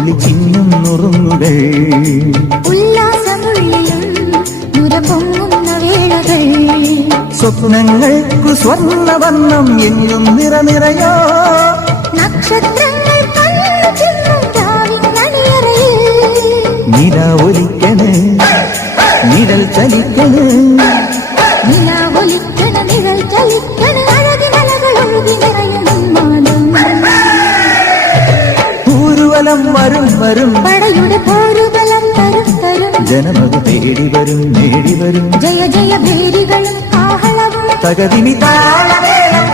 ഒളിച്ചിന്നും നുറുങ്ങുകൾ ഉല്ലാസമുള്ളിലും നുരപൊങ്ങുന്ന വേളകൾ സ്വപ്നങ്ങൾക്കു സ്വർണ്ണവർണ്ണം എന്നും നിറനിറയോ നക്ഷത്രങ്ങൾ കണ്ണുചിമ്മും രാവിന്നണിയറയിൽ നിലാവൊലിക്കണ് നിഴൽ ചലിക്കണ് നിലാവൊലിക്കണ നിഴൽ ചലിക്കണ അഴകിനലകൾ ഒഴുകി നിറയും ഉന്മാദം ഊരുവലം വരും വരും പടയുടെ പോരുബലം തരും തരും ജനമത് തേടി വരും നേടി വരും ജയ ജയ ഭേരികളും ആഹളവും തകതിമി താളമേളം